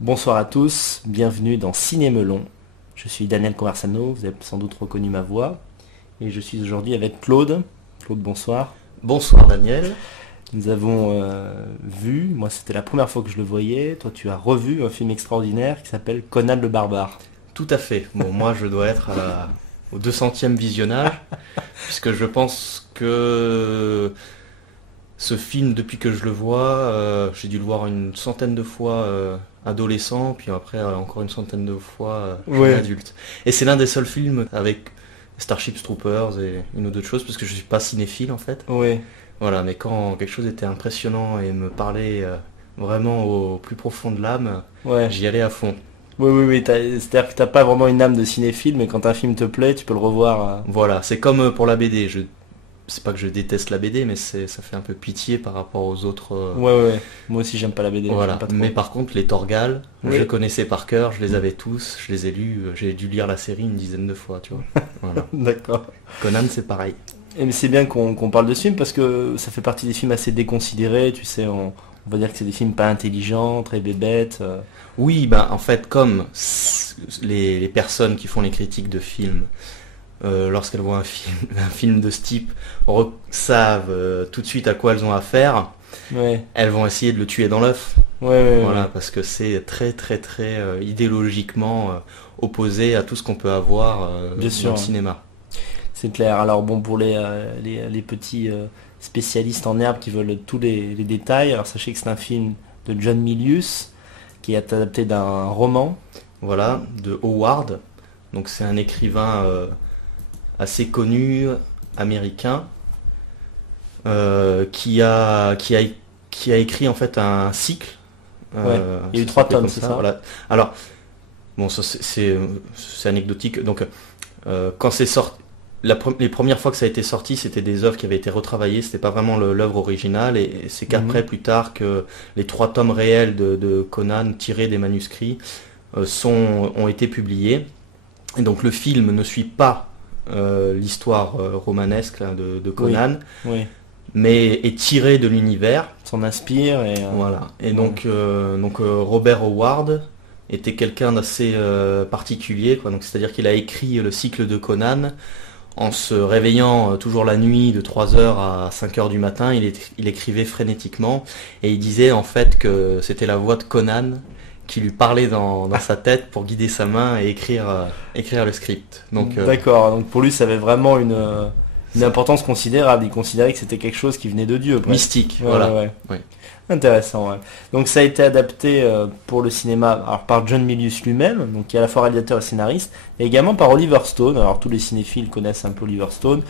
Bonsoir à tous, bienvenue dans Ciné Melon. Je suis Daniel Conversano, vous avez sans doute reconnu ma voix. Et je suis aujourd'hui avec Claude. Claude, bonsoir. Bonsoir Daniel. Nous avons vu, moi c'était la première fois que je le voyais, toi tu as revu un film extraordinaire qui s'appelle Conan le Barbare. Tout à fait. Bon, moi je dois être au 200e visionnage, puisque je pense que ce film, depuis que je le vois, j'ai dû le voir une centaine de fois adolescent, puis après encore une centaine de fois jeune Ouais. adulte. Et c'est l'un des seuls films avec Starship Troopers et une ou deux choses, parce que je suis pas cinéphile en fait. Oui, Voilà, mais quand quelque chose était impressionnant et me parlait vraiment au plus profond de l'âme, ouais. j'y allais à fond. Oui, c'est-à-dire que t'as pas vraiment une âme de cinéphile, mais quand un film te plaît, tu peux le revoir. Voilà, c'est comme pour la BD. C'est pas que je déteste la BD, mais ça fait un peu pitié par rapport aux autres. Ouais. Moi aussi j'aime pas la BD, Voilà. j'aime pas trop. Mais par contre, les Torgal, Oui. je connaissais par cœur, je les avais tous, je les ai lus, j'ai dû lire la série une dizaine de fois, tu vois. Voilà. D'accord. Conan, c'est pareil. Et mais c'est bien qu'on parle de ce film parce que ça fait partie des films assez déconsidérés, tu sais, on va dire que c'est des films pas intelligents, très bébêtes. Oui, ben en fait, comme les personnes qui font les critiques de films, lorsqu'elles voient un film de ce type, savent tout de suite à quoi elles ont affaire, Ouais, elles vont essayer de le tuer dans l'œuf. ouais. Voilà, parce que c'est très idéologiquement opposé à tout ce qu'on peut avoir Bien dans sûr, le cinéma. c'est clair. Alors bon, pour les petits spécialistes en herbe qui veulent tous les détails, alors sachez que c'est un film de John Milius qui est adapté d'un roman. Voilà, de Howard. Donc c'est un écrivain assez connu, américain, qui a écrit en fait un cycle. Ouais, il y a eu Ça 3 s'appelait tomes, comme c'est ça. Voilà. Alors, bon, ça, c'est anecdotique. Donc, quand c'est sorti, les premières fois que ça a été sorti, c'était des œuvres qui avaient été retravaillées, c'était pas vraiment l'œuvre originale, et c'est qu'après, plus tard, que les 3 tomes réels de Conan, tirés des manuscrits, ont été publiés. Et donc le film ne suit pas l'histoire romanesque là, de Conan, Oui, mais est tiré de l'univers. s'en inspire et Voilà. Et ouais. donc Robert Howard était quelqu'un d'assez particulier, quoi. Donc c'est-à-dire qu'il a écrit le cycle de Conan en se réveillant toujours la nuit de 3 heures à 5 heures du matin. Il écrivait frénétiquement et il disait en fait que c'était la voix de Conan qui lui parlait dans sa tête pour guider sa main et écrire le script. Donc D'accord, donc pour lui ça avait vraiment une ça- importance considérable. Il considérait que c'était quelque chose qui venait de Dieu, presque. mystique, Ouais, voilà. ouais. Ouais. Intéressant, ouais. Donc ça a été adapté pour le cinéma alors, par John Milius lui-même, donc qui est à la fois réalisateur et scénariste, et également par Oliver Stone. Alors tous les cinéphiles connaissent un peu Oliver Stone.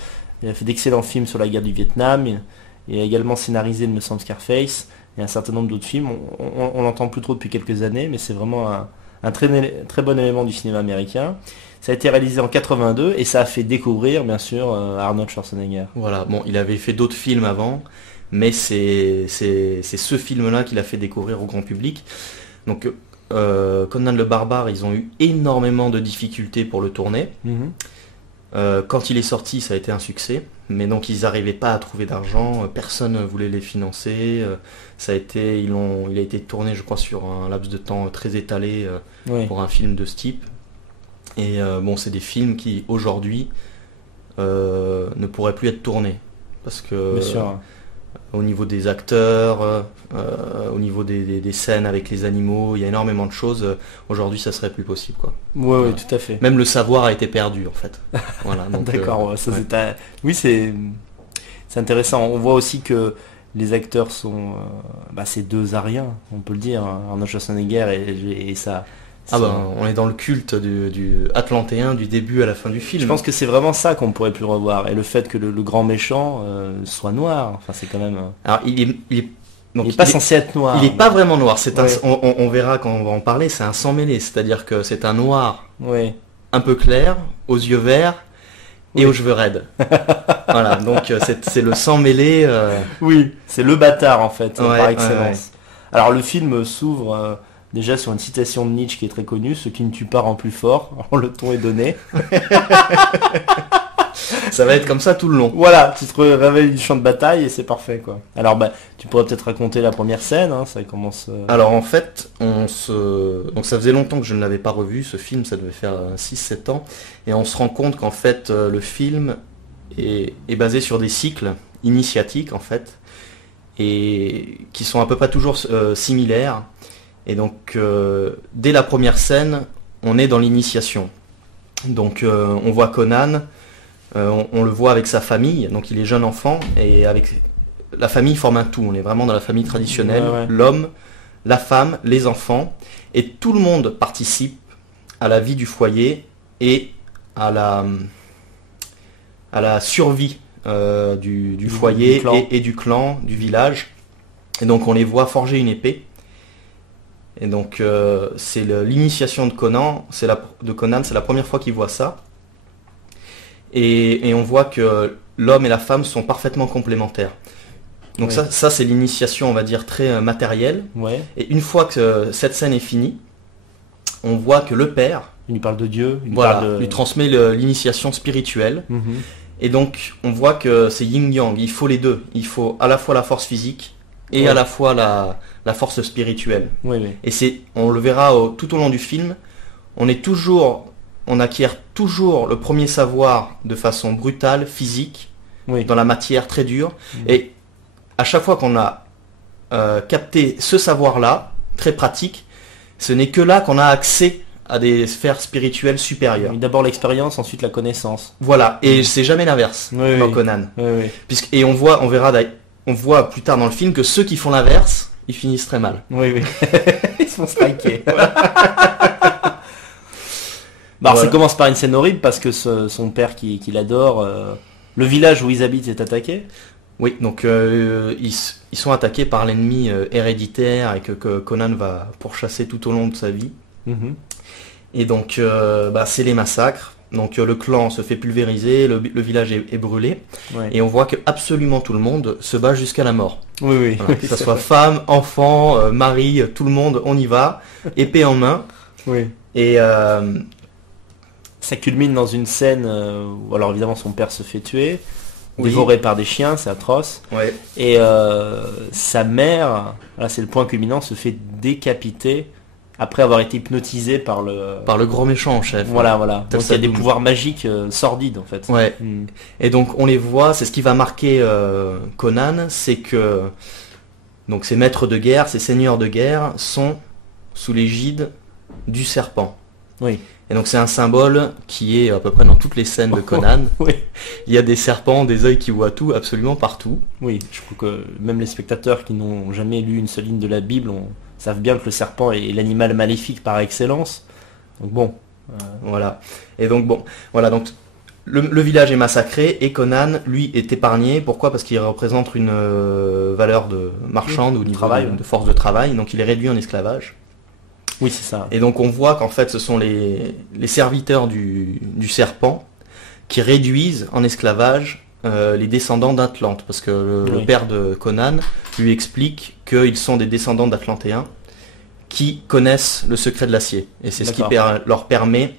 Il a fait d'excellents films sur la guerre du Vietnam. Il a également scénarisé, il me semble, Scarface et un certain nombre d'autres films. On n'entend plus trop depuis quelques années, mais c'est vraiment un très bon élément du cinéma américain. Ça a été réalisé en 82 et ça a fait découvrir, bien sûr, Arnold Schwarzenegger. Voilà. Bon, il avait fait d'autres films avant, mais c'est ce film-là qu'il a fait découvrir au grand public. Donc Conan le Barbare, ils ont eu énormément de difficultés pour le tourner. Mhm. Quand il est sorti, ça a été un succès, mais donc ils n'arrivaient pas à trouver d'argent, personne ne voulait les financer. Il a été tourné, je crois, sur un laps de temps très étalé Oui, pour un film de ce type. Et bon, c'est des films qui aujourd'hui ne pourraient plus être tournés parce que bien sûr. au niveau des acteurs, au niveau des scènes avec les animaux, il y a énormément de choses. Aujourd'hui, ça serait plus possible, quoi. Oui, Ouais. tout à fait. Même le savoir a été perdu, en fait. Voilà. Donc, D'accord, ouais, ça, ouais. oui, c'est intéressant. On voit aussi que les acteurs sont c'est deux Ariens, on peut le dire, hein. Arnold Schwarzenegger et ça. Ah ben, on est dans le culte du atlantéen du début à la fin du film. Je pense que c'est vraiment ça qu'on pourrait plus revoir. Et le fait que le grand méchant soit noir, enfin c'est quand même. Alors, donc, Il est pas censé être noir. il est pas vraiment noir. C'est Ouais. on verra quand on va en parler. C'est un sang mêlé, c'est-à-dire que c'est un noir Oui, un peu clair, aux yeux verts et Oui. aux cheveux raides. Voilà. Donc c'est le sang mêlé. oui, c'est le bâtard en fait, Ouais, par ouais, excellence. Alors le film s'ouvre déjà sur une citation de Nietzsche qui est très connue, ce qui ne tue pas rend plus fort. Alors, le ton est donné. Ça va être comme ça tout le long. Voilà, tu te réveilles du champ de bataille et c'est parfait, quoi. Alors, tu pourrais peut-être raconter la première scène, hein, ça commence... Alors en fait, donc ça faisait longtemps que je ne l'avais pas revu, ce film, ça devait faire 6-7 ans, et on se rend compte qu'en fait, le film est basé sur des cycles initiatiques, en fait, et qui sont à peu près toujours similaires. Et donc, dès la première scène, on est dans l'initiation. Donc, on voit Conan, on le voit avec sa famille, donc il est jeune enfant, et avec la famille forme un tout. On est vraiment dans la famille traditionnelle, Ouais. l'homme, la femme, les enfants, et tout le monde participe à la vie du foyer et à la survie du foyer du clan. et du clan, du village. Et donc on les voit forger une épée. Et donc c'est l'initiation de Conan, c'est la première fois qu'il voit ça. Et on voit que l'homme et la femme sont parfaitement complémentaires. Donc Oui. ça c'est l'initiation, on va dire, très matérielle. Ouais. Et une fois que cette scène est finie, on voit que le père, Il lui parle de Dieu, il lui voilà, parle de... lui transmet l'initiation spirituelle. Mhm. Et donc on voit que c'est yin-yang, il faut les deux. Il faut à la fois la force physique et Ouais. à la fois la force spirituelle. Oui, oui. Et on le verra tout au long du film, on acquiert toujours le premier savoir de façon brutale, physique, Oui. dans la matière très dure. Mhm. Et à chaque fois qu'on a capté ce savoir-là, très pratique, ce n'est que là qu'on a accès à des sphères spirituelles supérieures. D'abord l'expérience, ensuite la connaissance. Voilà, et c'est jamais l'inverse Oui, dans oui. Conan. Oui, oui. Et on voit plus tard dans le film que ceux qui font l'inverse, ils finissent très mal. Oui, oui. Ils se font striker. Voilà. Ça commence par une scène horrible parce que son père qui l'adore, le village où ils habitent est attaqué. Oui, donc ils sont attaqués par l'ennemi héréditaire et que Conan va pourchasser tout au long de sa vie. Mhm. Et donc c'est les massacres. Donc le clan se fait pulvériser, le village est brûlé. Ouais. Et on voit que absolument tout le monde se bat jusqu'à la mort. Oui, oui. Voilà, que ce soit femme, enfant, mari, tout le monde, on y va, épée en main. Oui. Et Ça culmine dans une scène où, alors évidemment, son père se fait tuer, Oui. dévoré par des chiens, c'est atroce. ouais, Et sa mère, là c'est le point culminant, se fait décapiter après avoir été hypnotisée par le... par le grand méchant en chef. Voilà, voilà. Donc il y a des Doom. pouvoirs magiques sordides en fait. Ouais. Mm. Et donc on les voit, c'est ce qui va marquer Conan, c'est que donc ces maîtres de guerre, ces seigneurs de guerre sont sous l'égide du serpent. Oui. Et donc c'est un symbole qui est à peu près dans toutes les scènes de Conan. Oui. Il y a des serpents, des œils qui voient tout, absolument partout. Oui, je crois que même les spectateurs qui n'ont jamais lu une seule ligne de la Bible savent bien que le serpent est l'animal maléfique par excellence. Donc bon. Voilà. Et donc bon, voilà, donc le village est massacré et Conan, lui, est épargné. Pourquoi ? Parce qu'il représente une valeur de marchande au niveau travail, de force de travail, donc il est réduit en esclavage. Oui, c'est ça. Et donc on voit qu'en fait ce sont les serviteurs du serpent qui réduisent en esclavage les descendants d'Atlante, parce que le Oui. père de Conan lui explique qu'ils sont des descendants d'Atlantéens qui connaissent le secret de l'acier. Et c'est ce qui D'accord. leur permet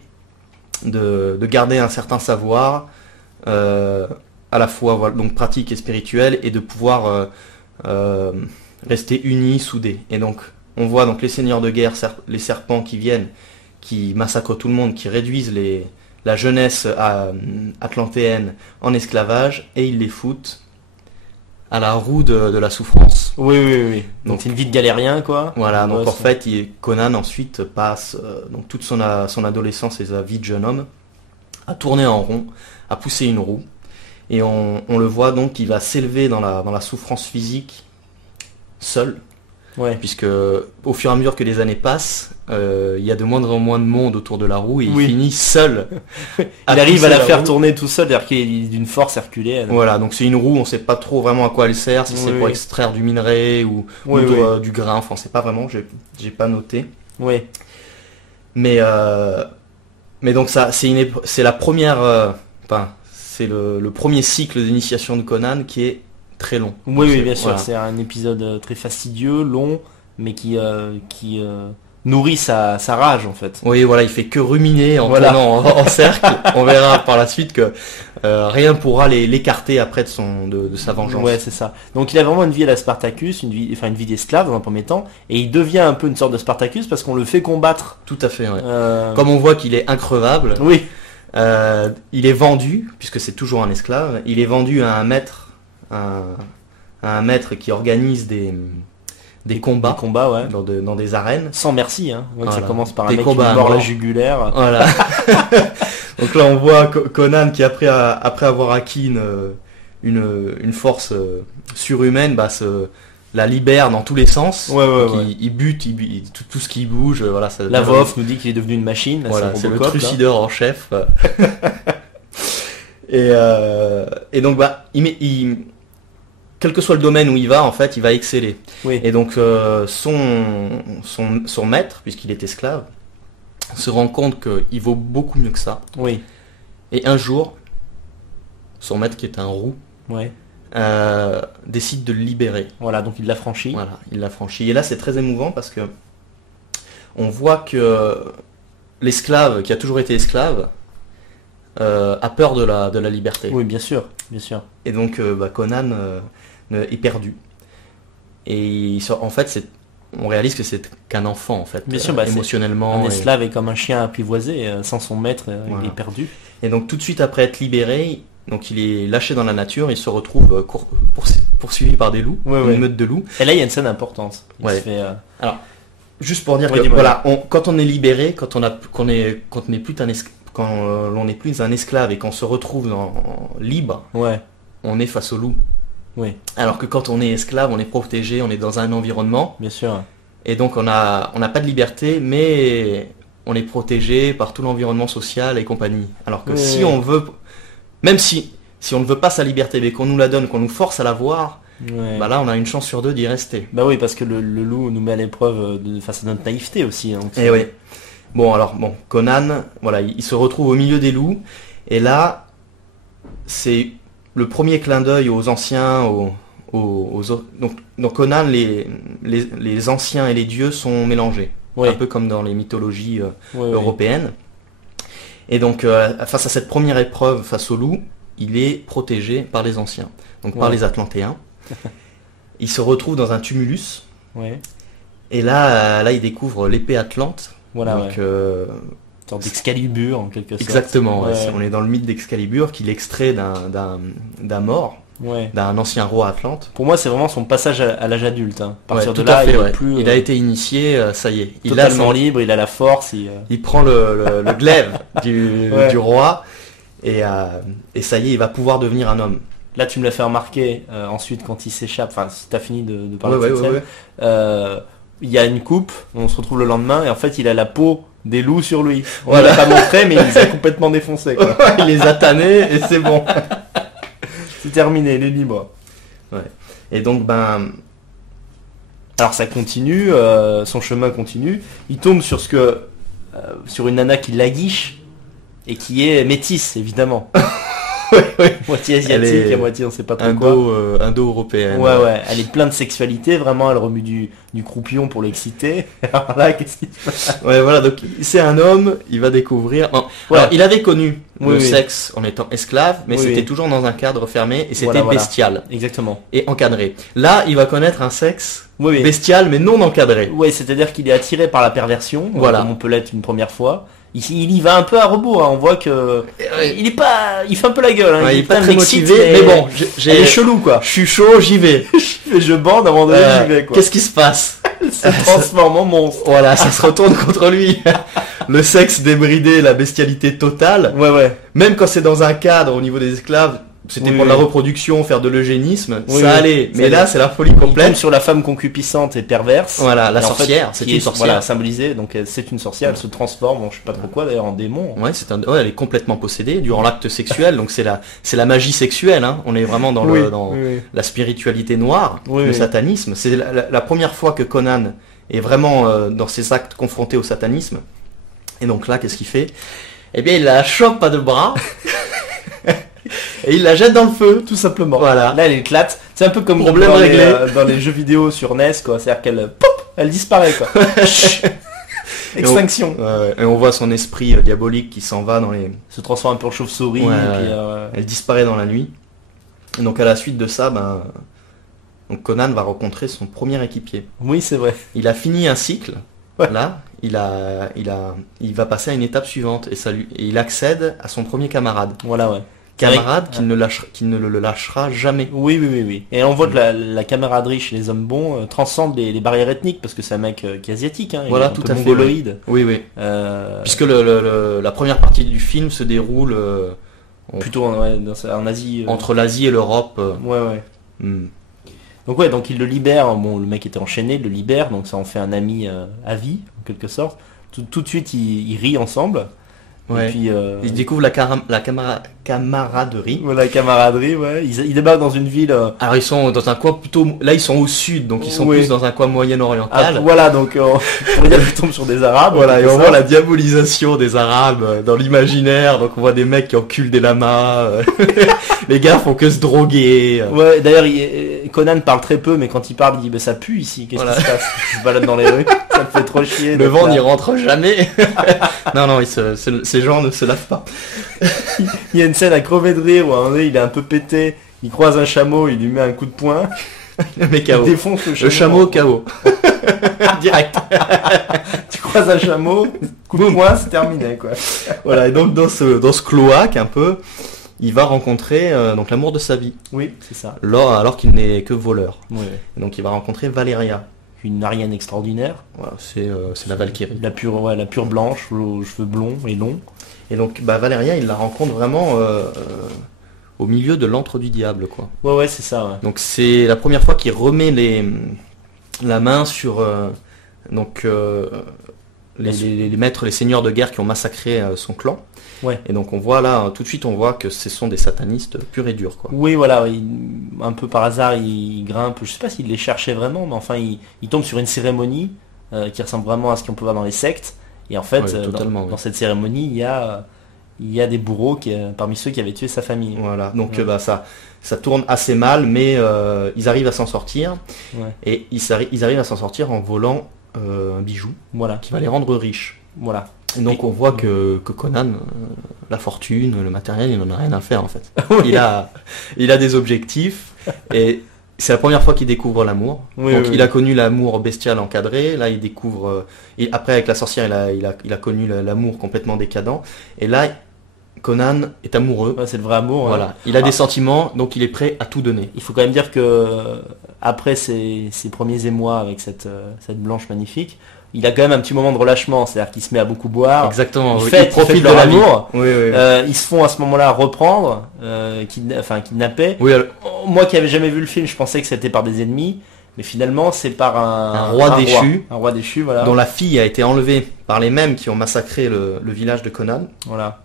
de garder un certain savoir à la fois voilà, donc pratique et spirituel, et de pouvoir rester unis, soudés. Et donc on voit donc les seigneurs de guerre, les serpents qui viennent, qui massacrent tout le monde, qui réduisent la jeunesse atlantéenne en esclavage, et ils les foutent à la roue de la souffrance. Oui, oui, oui. Donc Donc- c'est une vie de galérien, quoi. Voilà, donc Ouais, en c'est- fait, Conan ensuite passe donc toute son adolescence et sa vie de jeune homme à tourner en rond, à pousser une roue, et on le voit donc qu'il va s'élever dans la souffrance physique seul, Ouais. puisque au fur et à mesure que les années passent, il y a de moins en moins de monde autour de la roue, et Oui. il finit seul. Il arrive pousser à la faire roue. tourner tout seul, c'est-à-dire qu'il est d'une force herculéenne. Voilà, donc c'est une roue, on sait pas trop vraiment à quoi elle sert, si c'est Oui, pour oui. extraire du minerai ou Oui, oui. du grain, enfin on sait pas vraiment, j'ai pas noté. Oui. Mais donc ça, c'est la première, c'est le premier cycle d'initiation de Conan qui est très long. Oui, oui, C'est- bien sûr. voilà. C'est un épisode très fastidieux, long, mais qui nourrit sa rage en fait. Oui, voilà, il fait que ruminer en Voilà. tournant en cercle. On verra par la suite que rien pourra l'écarter après de sa vengeance. Ouais, c'est ça. Donc il a vraiment une vie à la Spartacus, une vie d'esclave dans un premier temps, et il devient un peu une sorte de Spartacus parce qu'on le fait combattre. Tout à fait, ouais. Euh, Comme on voit qu'il est increvable, Oui, il est vendu, puisque c'est toujours un esclave, il est vendu à un maître, à un maître qui organise des combats des combats, ouais. dans des arènes. Sans merci, hein. Donc ça Voilà. commence par un Des mec qui combats à mord la mort. jugulaire. Voilà. Donc là, on voit Conan qui, après avoir acquis une force surhumaine, la libère dans tous les sens. Ouais, ouais, Donc ouais. il bute, tout ce qui bouge. Voilà, ça La voix off nous dit qu'il est devenu une machine. Là, Voilà, c'est le Robocop, là. trucideur en chef. Et donc, quel que soit le domaine où il va, en fait, il va exceller. Oui. Et donc, son maître, puisqu'il est esclave, se rend compte qu'il vaut beaucoup mieux que ça. Oui. Et un jour, son maître, qui est un roux, Ouais. décide de le libérer. Voilà, donc il l'a franchi. Voilà, il l'a franchi. Et là, c'est très émouvant parce que on voit que l'esclave, qui a toujours été esclave, a peur de la liberté. Oui, bien sûr, bien sûr. Et donc, Conan est perdu. Et en fait, on réalise que c'est qu'un enfant, en fait, Bien sûr, c'est émotionnellement. Un et- esclave est comme un chien apprivoisé, sans son maître, Voilà. il est perdu. Et donc, tout de suite après être libéré, donc il est lâché dans la nature, il se retrouve poursuivi par des loups, Ouais, une ouais. meute de loups. Et là, il y a une scène importante. Il Ouais. se fait, Juste pour dire Oui, que dis-moi. voilà, quand on est libéré, quand on n'est plus quand l'on n'est plus un esclave et qu'on se retrouve libre, Ouais, on est face au loup. oui, Alors que quand on est esclave, on est protégé, on est dans un environnement, bien sûr. et donc on n'a pas de liberté, mais on est protégé par tout l'environnement social et compagnie. Alors que Oui, si oui. on veut, même si on ne veut pas sa liberté, mais qu'on nous la donne, qu'on nous force à la voir, Ouais. bah là on a une chance sur deux d'y rester. Bah oui, parce que le loup nous met à l'épreuve face à notre naïveté aussi. Donc Et oui. Conan, voilà, il se retrouve au milieu des loups, et là, c'est le premier clin d'œil aux anciens, donc Conan, les anciens et les dieux sont mélangés, Ouais. un peu comme dans les mythologies Ouais, ouais. européennes. Et donc, face à cette première épreuve, face au loup, il est protégé par les anciens, donc par Ouais. les Atlantéens. Il se retrouve dans un tumulus, Ouais. et là, il découvre l'épée Atlante. Voilà, Donc, ouais. Une sorte d'Excalibur en quelque sorte. exactement, ouais, Ouais. on est dans le mythe d'Excalibur qu'il extrait d'un mort, Ouais. d'un ancien roi Atlante. Pour moi, c'est vraiment son passage à l'âge adulte. Hein. À partir Ouais, de tout à là, fait, il ouais. est plus Il a été initié, ça y est. totalement libre, il a la force. Il prend le glaive du Ouais. roi, et ça y est, il va pouvoir devenir un homme. Là, tu me l'as fait remarquer ensuite quand il s'échappe. Enfin, si t'as fini de parler Ouais, de cette ouais, scène. ouais. Il y a une coupe, on se retrouve le lendemain, et en fait, il a la peau des loups sur lui. On Voilà. l'a pas montré, mais il les a complètement défoncés. Quoi. Il les a tannés, et c'est bon. C'est terminé, il est libre. Et donc, Alors ça continue, son chemin continue. Il tombe sur sur une nana qui l'aguiche et qui est métisse, évidemment. Moitié asiatique, Elle est à moitié on sait pas trop quoi. indo-européenne. Ouais, elle est pleine de sexualité, vraiment, elle remue du croupion pour l'exciter. Alors là, qu'est-ce qu'il fait? Ouais, voilà, donc c'est un homme, il va découvrir. Ouais. Alors, il avait connu Oui, le oui. sexe en étant esclave, mais Oui, c'était oui. toujours dans un cadre fermé, et c'était Voilà. bestial Exactement. et encadré. Là, il va connaître un sexe Oui, oui. bestial, mais non encadré. Ouais, c'est-à-dire qu'il est attiré par la perversion, Voilà. comme on peut l'être une première fois. Ici, il y va un peu à rebours, hein. On voit que il fait un peu la gueule, hein. Ouais, il est pas putain, très m'excite, motivé, mais bon, elle est chelou, quoi. je suis chaud, j'y vais. Je bande avant d'aller, j'y vais, quoi. Qu'est-ce qui se passe? Il se transforme en monstre. Voilà, ça se retourne contre lui. Le sexe débridé, la bestialité totale. Ouais. Même quand c'est dans un cadre au niveau des esclaves, c'était Oui, pour de la oui. reproduction, faire de l'eugénisme, Oui, ça oui. allait. Ça Mais là, allait. c'est la folie Il tombe complète. sur la femme concupiscente et perverse. Voilà, la Et en fait, sorcière, c'est qui une est, sorcière. Voilà, symbolisée. Donc c'est une sorcière, elle se transforme, bon, je sais pas trop quoi d'ailleurs, en démon. Ouais, elle est complètement possédée durant l'acte sexuel, donc c'est la magie sexuelle, hein. On est vraiment dans Oui. la spiritualité noire, Oui, le oui. satanisme. C'est la première fois que Conan est vraiment dans ses actes confronté au satanisme. Et donc là, qu'est-ce qu'il fait? Eh bien, il la chope à deux bras et il la jette dans le feu. Tout simplement. Voilà. Là, elle éclate. C'est un peu comme Problème réglé. dans les jeux vidéo sur NES, quoi. C'est-à-dire qu'elle, pop, elle disparaît, quoi. Extinction. Et on voit son esprit diabolique qui s'en va dans les... Se transforme un peu en chauve-souris. Ouais, et puis, Elle disparaît dans la nuit. Et donc à la suite de ça, donc Conan va rencontrer son premier équipier. Oui, c'est vrai. Il a fini un cycle. Ouais. Là, il va passer à une étape suivante et il accède à son premier camarade. Voilà, ouais. Camarade qui ne le lâchera jamais. Oui. Et on voit que la camaraderie chez les hommes bons transcende les barrières ethniques, parce que c'est un mec qui est asiatique, hein, Voilà, il est tout un peu à fait. mongoloïde. Oui. Puisque la première partie du film se déroule Plutôt en Asie. entre l'Asie et l'Europe. Ouais. Donc il le libère. Bon, le mec était enchaîné, il le libère, donc ça en fait un ami à vie, en quelque sorte. Tout de suite, ils rient ensemble. Ouais. Et puis, Ils découvrent la camaraderie. la camaraderie, ouais. Ils débarquent dans une ville. Alors ils sont dans un coin plutôt... Là ils sont au sud, donc ils sont Oui. plus dans un coin moyen-oriental. Voilà, donc on pourrait dire qu'ils tombent sur des Arabes. Voilà, et c'est on ça. voit la diabolisation des Arabes dans l'imaginaire. Donc on voit des mecs qui enculent des lamas. Les gars font que se droguer. Ouais, d'ailleurs, Conan parle très peu, mais quand il parle, il dit bah, ça pue ici, qu'est-ce qui se passe? Il se balade dans les rues, ça me fait trop chier. Le d'être vent là. n'y rentre jamais. Non, ces gens ne se lavent pas. Il y a une scène à crever de rire où à un moment donné, il est un peu pété, il croise un chameau, il lui met un coup de poing, Le mec il KO. défonce Le chameau KO. direct. Tu croises un chameau, coup de poing, c'est terminé quoi. Voilà, et donc dans ce cloaque un peu, il va rencontrer donc l'amour de sa vie, Oui, c'est ça. alors qu'il n'est que voleur. Ouais. Et donc il va rencontrer Valéria. Une Ariane extraordinaire, Voilà, c'est la Valkyrie. la pure blanche, aux cheveux blonds et longs. Et donc Valéria, il la rencontre vraiment au milieu de l'antre du diable, quoi. Ouais, c'est ça. Ouais. Donc c'est la première fois qu'il remet la main sur les maîtres, les seigneurs de guerre qui ont massacré son clan. Ouais. Et donc on voit là, tout de suite on voit que ce sont des satanistes purs et durs, quoi. Oui, voilà, un peu par hasard, il grimpe, je sais pas s'il les cherchait vraiment, mais enfin, il tombe sur une cérémonie qui ressemble vraiment à ce qu'on peut voir dans les sectes. Et en fait, Ouais, totalement, dans cette cérémonie, il y a des bourreaux parmi ceux qui avaient tué sa famille. Voilà, donc Ouais. ça tourne assez mal, mais ils arrivent à s'en sortir. Ouais. Et ils arrivent à s'en sortir en volant un bijou Voilà, qui va les rendre riches. voilà. Et donc on voit que Conan, la fortune, le matériel, il n'en a rien à faire en fait. Oui. Il a des objectifs et c'est la première fois qu'il découvre l'amour. Oui, Donc oui, il oui. a connu l'amour bestial encadré, là il découvre... après avec la sorcière il a connu l'amour complètement décadent. Et là Conan est amoureux. Ouais, c'est le vrai amour. Hein. Voilà, il a des sentiments, donc il est prêt à tout donner. Il faut quand même dire que après ses premiers émois avec cette blanche magnifique, il a quand même un petit moment de relâchement, c'est-à-dire qu'il se met à beaucoup boire. Exactement, Il oui. fête, profite il de fête la leur vie. amour. Oui, oui. Ils se font à ce moment-là reprendre, kidnapper. Oui, alors, Moi qui avais jamais vu le film, je pensais que c'était par des ennemis, mais finalement c'est par Un roi déchu. Un roi déchu, voilà. dont la fille a été enlevée par les mêmes qui ont massacré le village de Conan. Voilà.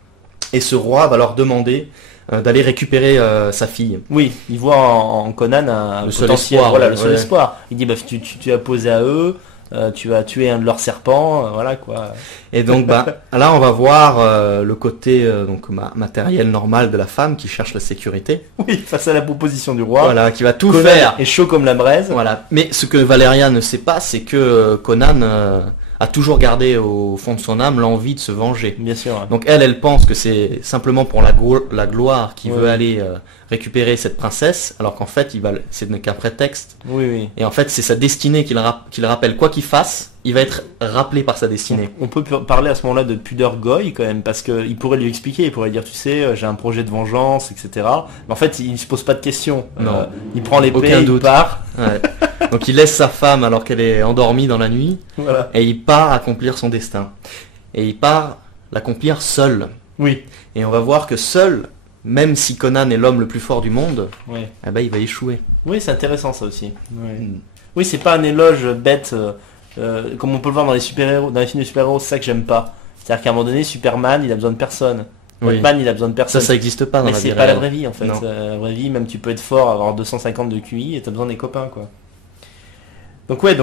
Et ce roi va leur demander d'aller récupérer sa fille. Oui, il voit en Conan un Le seul potentiel, espoir, voilà, ouais, le seul ouais. espoir. Il dit bah tu as posé à eux, tu as tué un de leurs serpents, voilà quoi. Et donc là on va voir le côté matériel normal de la femme qui cherche la sécurité. Oui, face à la proposition du roi. Voilà, qui va tout Conan faire. est chaud comme la braise. Voilà. Mais ce que Valéria ne sait pas, c'est que Conan a toujours gardé au fond de son âme l'envie de se venger. Bien sûr. Donc elle pense que c'est simplement pour la gloire qu'il Ouais. veut aller récupérer cette princesse, alors qu'en fait ce n'est qu'un prétexte. Oui. Et en fait c'est sa destinée qui le rappelle. Quoi qu'il fasse, il va être rappelé par sa destinée. On peut parler à ce moment-là de pudeur goy quand même, parce qu'il pourrait lui expliquer, il pourrait dire tu sais, j'ai un projet de vengeance, etc. Mais en fait, il ne se pose pas de questions. Non. Il prend l'épée, Aucun il doute. part. Ouais. Donc il laisse sa femme alors qu'elle est endormie dans la nuit, Voilà. et il part accomplir son destin. Et il part l'accomplir seul. Oui. Et on va voir que seul, même si Conan est l'homme le plus fort du monde, Ouais. eh ben, il va échouer. Oui, c'est intéressant ça aussi. Ouais. Oui, c'est pas un éloge bête, comme on peut le voir dans les super-héros, dans les films de super-héros, c'est ça que j'aime pas. C'est-à-dire qu'à un moment donné, Superman, il a besoin de personne. Oui. Batman, il a besoin de personne. Ça n'existe pas dans Mais la vie c'est pas la réelle. vraie vie en fait. Non. La vraie vie, même tu peux être fort, avoir 250 de QI et t'as besoin des copains quoi. Donc ouais,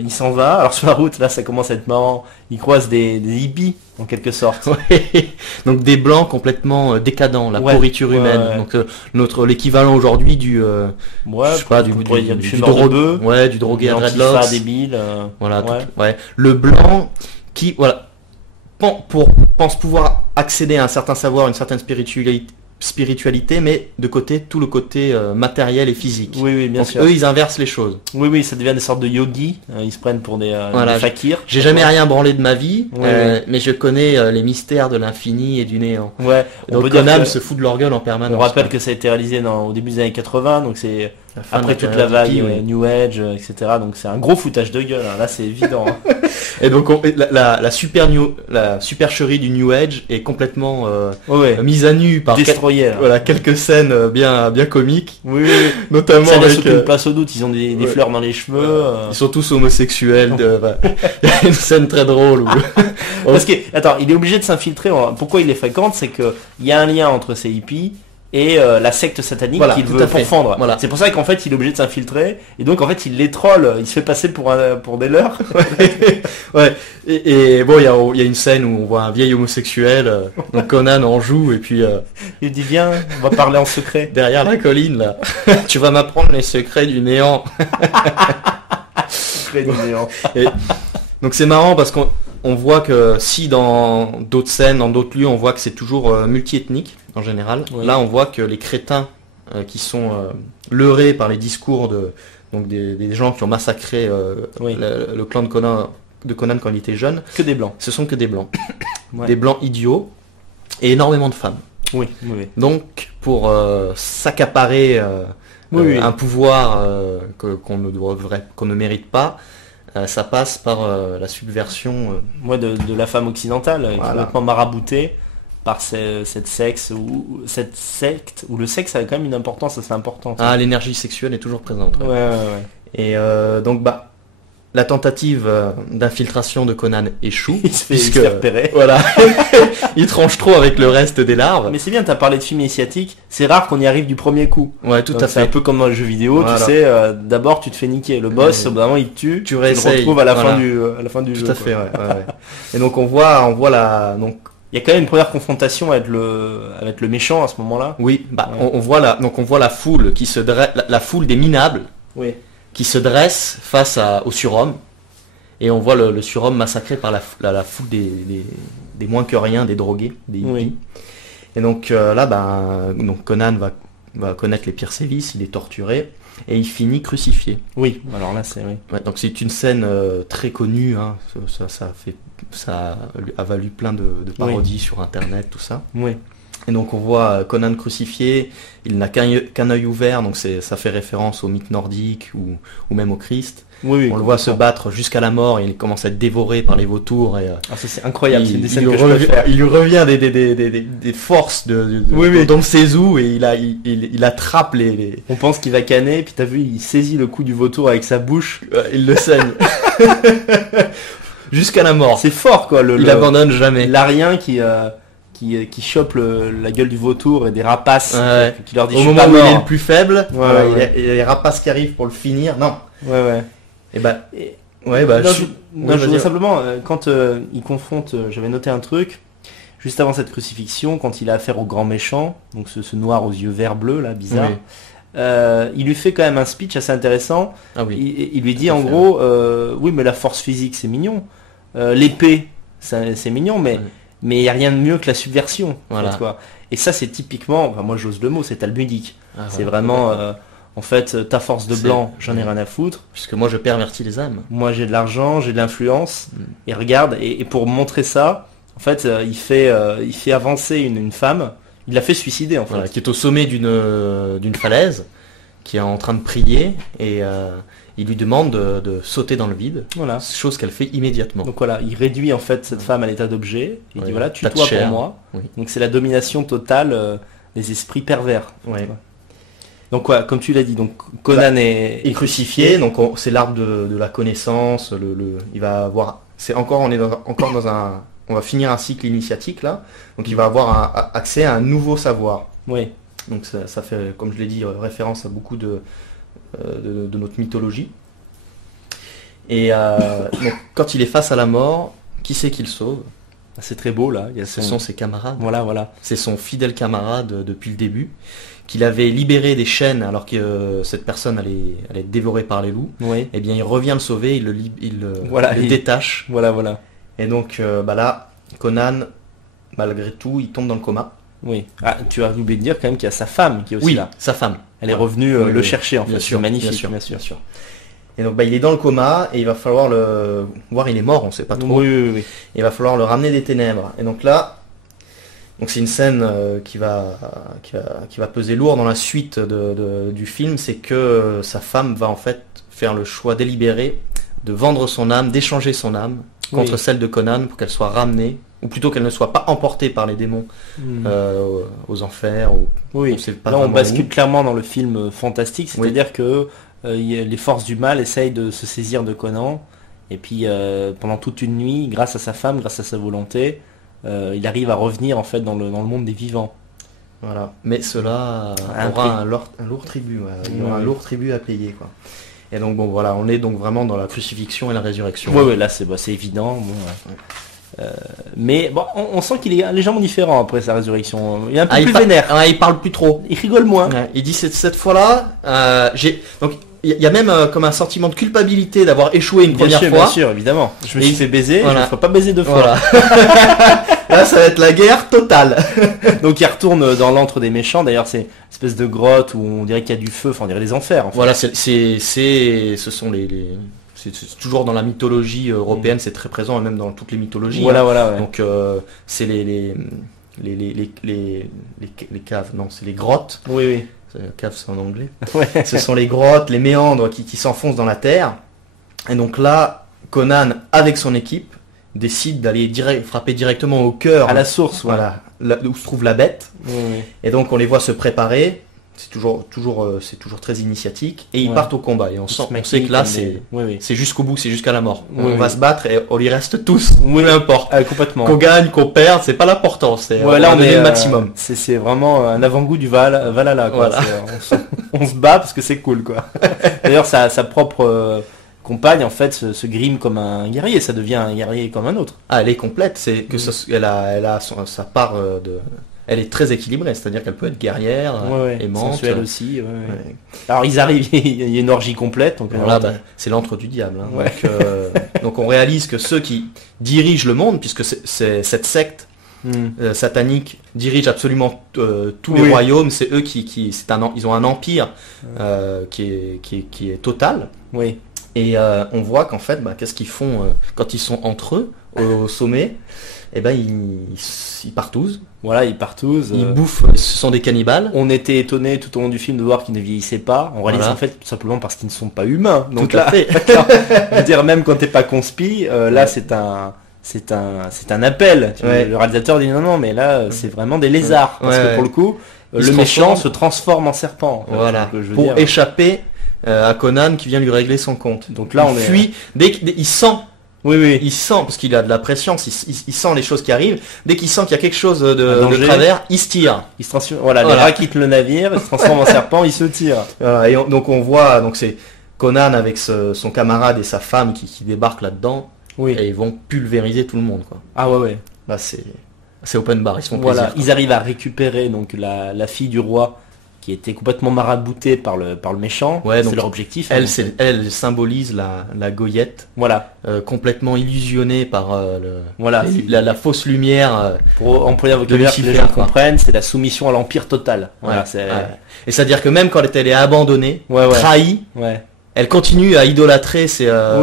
il s'en va. Alors sur la route, là, ça commence à être marrant. Il croise des hippies en quelque sorte. Ouais. Donc des blancs complètement décadents, la Ouais. pourriture humaine. Ouais. Donc l'équivalent aujourd'hui du, Ouais, je sais pas, on pourrait dire du fumeur de drogue, bœuf, ouais, du drogué à l'antifa dreadlocks. débile. Voilà, ouais. ouais. Le blanc qui voilà pense pouvoir accéder à un certain savoir, une certaine spiritualité, mais de côté tout le côté matériel et physique. Oui, oui, bien Donc sûr. eux ils inversent les choses. Oui, oui, ça devient des sortes de yogis. Ils se prennent pour des Voilà, fakirs. J'ai jamais rien branlé de ma vie, Ouais. mais je connais les mystères de l'infini et du néant. Ouais. On Donc peut dire Conan que- se fout de leur gueule en permanence. On rappelle que ça a été réalisé au début des années 80, donc c'est La fin de après la toute période la vague hippie, oui. New Age, etc. Donc c'est un gros foutage de gueule. Là, c'est évident. Hein. Et donc la supercherie du New Age est complètement Ouais, ouais. mise à nu par Destroyer. Là. voilà, quelques scènes bien comiques, Oui, oui, oui. notamment Ça laisse avec aucune place au doute. Ils ont des ouais. fleurs dans les cheveux. ils sont tous homosexuels. Il y a une scène très drôle où Parce que, attends, il est obligé de s'infiltrer. Pourquoi il les fréquente? C'est que il y a un lien entre ces hippies et la secte satanique Voilà, qu'il tout veut à fait. pourfendre. Voilà. C'est pour ça qu'en fait il est obligé de s'infiltrer et donc en fait il les troll, il se fait passer pour des leurs. ouais. Et bon, il y a une scène où on voit un vieil homosexuel, donc Conan en joue, et puis Il dit viens, on va parler en secret. derrière la colline là, tu vas m'apprendre les secrets du néant. Secret du néant. Donc c'est marrant parce qu'on voit que si dans d'autres scènes, dans d'autres lieux, on voit que c'est toujours multiethnique en général. Oui. Là, on voit que les crétins qui sont leurrés par les discours donc des gens qui ont massacré Oui. le clan de Conan quand il était jeune, Que des blancs. ce sont que des blancs. Ouais. Des blancs idiots et énormément de femmes. Oui, oui, oui. Donc pour s'accaparer Oui, oui. un pouvoir qu'on ne mérite pas, ça passe par la subversion. Moi de la femme occidentale, qui est Voilà. complètement maraboutée par cette secte où le sexe a quand même une importance assez importante. L'énergie sexuelle est toujours présente. Ouais, ouais, ouais. Et donc la tentative d'infiltration de Conan échoue. Il se fait repérer. Voilà, il tranche trop avec le reste des larves. Mais c'est bien, t'as parlé de films initiatiques, c'est rare qu'on y arrive du premier coup. Ouais, tout Donc à c'est un fait. peu comme dans les jeux vidéo, Voilà. tu sais, d'abord tu te fais niquer. Le boss, au bout d'un moment il te tue, tu le réessayes. retrouves à la fin Voilà. du jeu. Tout à quoi. fait, ouais. Et donc on voit donc Il y a quand même une première confrontation avec le méchant à ce moment-là. oui, Ouais. on voit la foule qui se dresse, la foule des minables Oui. qui se dresse face au surhomme. Et on voit le surhomme massacré par la foule des moins que rien, des drogués, des hippies. Oui. Et donc là, donc Conan va connaître les pires sévices, il est torturé et il finit crucifié. Oui, alors là c'est oui. Ouais, donc c'est une scène très connue, hein. Ça a valu plein de parodies sur internet, tout ça. Oui. Et donc on voit Conan crucifié, il n'a qu'un œil ouvert, donc ça fait référence au mythe nordique ou même au Christ. Oui, oui, On le voit se battre jusqu'à la mort, et il commence à être dévoré par les vautours et Ah, ça c'est incroyable, c'est une des scènes il que je revient- préfère. il lui revient des forces Oui, oui. dans ses os et il attrape les On pense qu'il va canner, puis t'as vu, il saisit le coup du vautour avec sa bouche. il le saigne jusqu'à la mort. C'est fort quoi, Il abandonne jamais. l'arien qui chope la gueule du vautour et des rapaces Ouais. qui leur dit Au je suis moment pas où il est mort. le plus faible, Ouais, ouais. il y a les rapaces qui arrivent pour le finir. Non. Ouais, ouais. Et Et- ouais, non, je- je, oui, non, je vas-y. voudrais simplement, quand il confronte, j'avais noté un truc, juste avant cette crucifixion, quand il a affaire au grand méchant, donc ce noir aux yeux vert bleu là, bizarre, Oui. il lui fait quand même un speech assez intéressant. Ah oui. Il lui dit Tout à en fait, gros, oui mais la force physique c'est mignon, l'épée c'est mignon, mais Ouais. mais il n'y a rien de mieux que la subversion. Voilà. en fait, quoi. Et ça c'est typiquement, enfin, moi j'ose le mot, c'est talmudique. Ah, C'est voilà. vraiment, en fait, ta force de C'est- blanc, j'en ai Ouais. rien à foutre. Puisque moi je pervertis les âmes. Moi j'ai de l'argent, j'ai de l'influence. Mm. Et regarde, et pour montrer ça, en fait, il fait avancer une femme. Il l'a fait suicider en fait. Voilà, qui est au sommet d'une falaise, qui est en train de prier, et il lui demande de sauter dans le vide, Voilà. chose qu'elle fait immédiatement. Donc voilà, il réduit en fait cette femme à l'état d'objet. Il Ouais, dit voilà, tas de tue-toi pour chair. moi. Oui. Donc c'est la domination totale des esprits pervers. Ouais. Donc ouais, comme tu l'as dit, donc Conan est Et crucifié, donc c'est l'arbre de la connaissance. Il va avoir, on va finir un cycle initiatique là, donc il va avoir accès à un nouveau savoir. Oui. Donc ça fait, comme je l'ai dit, référence à beaucoup de notre mythologie. Et donc, quand il est face à la mort, qui c'est qu'il sauve? C'est très beau là. Il y a Ce sont ses camarades. Voilà, voilà. C'est son fidèle camarade depuis le début, qu'il avait libéré des chaînes alors que cette personne allait être dévorée par les loups. Oui. Eh bien, il revient le sauver, il le Voilà, le il- détache, Voilà, voilà. Et donc là, Conan, malgré tout, il tombe dans le coma. Oui. Ah, tu as oublié de dire quand même qu'il y a sa femme qui est aussi Oui, là. sa femme. Elle est revenue Oui, le oui. chercher en fait. Bien sûr, C'est magnifique, bien sûr, bien sûr. Et donc il est dans le coma et il va falloir le voir, il est mort, on sait pas trop. Oui, oui, oui. Et il va falloir le ramener des ténèbres. Et donc là, donc c'est une scène qui va peser lourd dans la suite du film, c'est que sa femme va en fait faire le choix délibéré de vendre son âme, d'échanger son âme contre Oui. celle de Conan pour qu'elle soit ramenée, ou plutôt qu'elle ne soit pas emportée par les démons aux enfers. Ou, Oui. on sait pas Là, on vraiment bascule où. clairement dans le film fantastique, c'est-à-dire que les forces du mal essayent de se saisir de Conan, et puis pendant toute une nuit, grâce à sa femme, grâce à sa volonté, il arrive à revenir en fait dans le monde des vivants. Voilà. Mais cela Un aura un lourd tribut. Ouais. Il y aura un Oui. lourd tribut à payer, quoi. Et donc bon voilà, on est donc vraiment dans la crucifixion et la résurrection. Oui, là c'est évident. Bon, mais bon, on sent qu'il est légèrement différent après sa résurrection. Il est un peu plus vénère. Il parle plus trop. Il rigole moins. Ouais, il dit cette fois-là, donc il y a même comme un sentiment de culpabilité d'avoir échoué une première fois. Bien sûr, évidemment. Je me Et suis fait baiser, voilà. je ne ferai pas baiser deux fois. Voilà. Là, ça va être la guerre totale. Donc il retourne dans l'antre des méchants. D'ailleurs, c'est une espèce de grotte où on dirait qu'il y a du feu, enfin on dirait les enfers. En fait. Voilà, ce sont c'est toujours dans la mythologie européenne, c'est très présent, et même dans toutes les mythologies. Voilà, hein. voilà. Ouais. Donc c'est les caves, non, c'est les grottes. Oui. Cave, c'est en anglais. Ouais. Ce sont les grottes, les méandres qui s'enfoncent dans la terre. Et donc là, Conan, avec son équipe, décide d'aller frapper directement au cœur. À la source, voilà, là où se trouve la bête. Oui. Et donc on les voit se préparer. C'est toujours très initiatique. Et ils Ouais. partent au combat. Et on sait que là, Oui. c'est jusqu'au bout, c'est jusqu'à la mort. Oui, On va oui. se battre et on y reste tous. Oui. Peu importe. Ah, complètement. Qu'on gagne, qu'on perde, c'est pas l'important. C'est Ouais, là, on on donne est le maximum. C'est vraiment un avant-goût du Valhalla. Quoi. Voilà. On se bat parce que c'est cool, quoi. D'ailleurs, sa propre compagne, en fait, se grime comme un guerrier. Ça devient un guerrier comme un autre. Ah, elle est complète. C'est que elle a sa part de. Elle est très équilibrée, c'est-à-dire qu'elle peut être guerrière, aimante. Sensuelle aussi. Ouais. Ouais. Alors, ils arrivent, il y a une orgie complète. Donc, Voilà, c'est l'antre du diable. Hein. Ouais. Donc on réalise que ceux qui dirigent le monde, puisque c'est cette secte satanique dirige absolument tous les royaumes, c'est eux ils ont un empire qui est total. Oui. Et on voit qu'en fait, qu'est-ce qu'ils font quand ils sont entre eux au sommet? Eh ben ils partousent. Voilà, ils partousent. Ils bouffent. Ce sont des cannibales. On était étonnés tout au long du film de voir qu'ils ne vieillissaient pas. On réalise Voilà. en fait tout simplement parce qu'ils ne sont pas humains. Donc Tout à là, fait. je veux dire, même quand t'es pas conspi, là c'est un appel. Ouais. Le réalisateur dit non, mais là c'est vraiment des lézards. Parce que Ouais. pour le coup, Ils le se méchant transforment. se transforme en serpent. Voilà. Donc, je veux Pour dire. échapper à Conan qui vient lui régler son compte. Donc là, il on est- fuit. Il sent. Oui. Il sent, parce qu'il a de la préscience, il sent les choses qui arrivent. Dès qu'il sent qu'il y a quelque chose Un de danger. travers, il se tire. Il se transforme. Voilà, Voilà. les rats quittent le navire, il se transforme en serpent, il se tire. Voilà, et donc on voit, donc c'est Conan avec son camarade et sa femme qui débarquent là-dedans, Oui. et ils vont pulvériser tout le monde, quoi. Ah ouais. Là c'est open bar, ils se font Voilà, plaisir. ils arrivent à récupérer donc la fille du roi qui était complètement maraboutée par le méchant. Ouais, c'est donc, leur objectif. Elle, hein, donc, elle symbolise la goyette, voilà. complètement illusionnée par Voilà. la fausse lumière. Pour employer un vocabulaire que les Lucifer, gens quoi. comprennent, c'est la soumission à l'empire total. Voilà, Ouais, c'est. ouais. Et c'est-à-dire que même quand elle est abandonnée, Ouais. trahie, Ouais. elle continue à idolâtrer,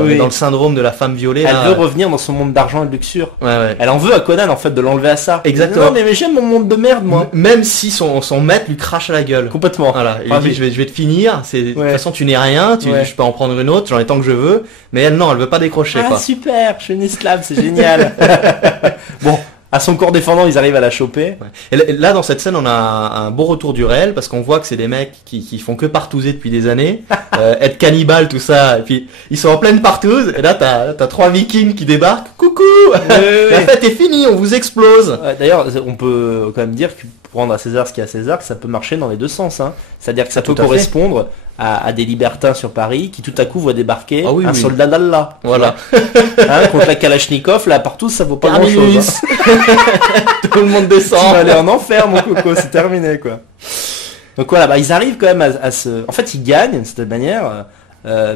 Oui. dans le syndrome de la femme violée. Elle là. veut revenir dans son monde d'argent et de luxure. Ouais. Elle en veut à Conan en fait de l'enlever à ça. Exactement. Non mais j'aime mon monde de merde moi. Même si son maître lui crache à la gueule. Complètement. Voilà, il Ah, lui dit oui. je vais te finir, de toute Ouais. façon tu n'es rien, Ouais. je peux en prendre une autre, j'en ai tant que je veux, mais elle non, elle veut pas décrocher Ah quoi. super, je suis une esclave, c'est génial. Bon, à son corps défendant, ils arrivent à la choper. Ouais. Et là dans cette scène on a un beau retour du réel parce qu'on voit que c'est des mecs qui font que partouzer depuis des années, être cannibales tout ça, et puis ils sont en pleine partouze, et là t'as 3 vikings qui débarquent, coucou, la fête est finie, on vous explose. Ouais, d'ailleurs, on peut quand même dire que pour rendre à César ce qu'il y a à César, que ça peut marcher dans les deux sens. Hein. C'est-à-dire que ça peut Tout à fait. correspondre à des libertins sur Paris qui tout à coup voient débarquer Ah oui, un oui. soldat d'Allah. tu Voilà. vois. Hein, contre la Kalachnikov, là partout ça vaut pas grand Terminus. chose. Hein. Tout le monde Tu descend. vas aller en enfer mon coco, c'est terminé quoi. Donc voilà, ils arrivent quand même à se... En fait ils gagnent de cette manière,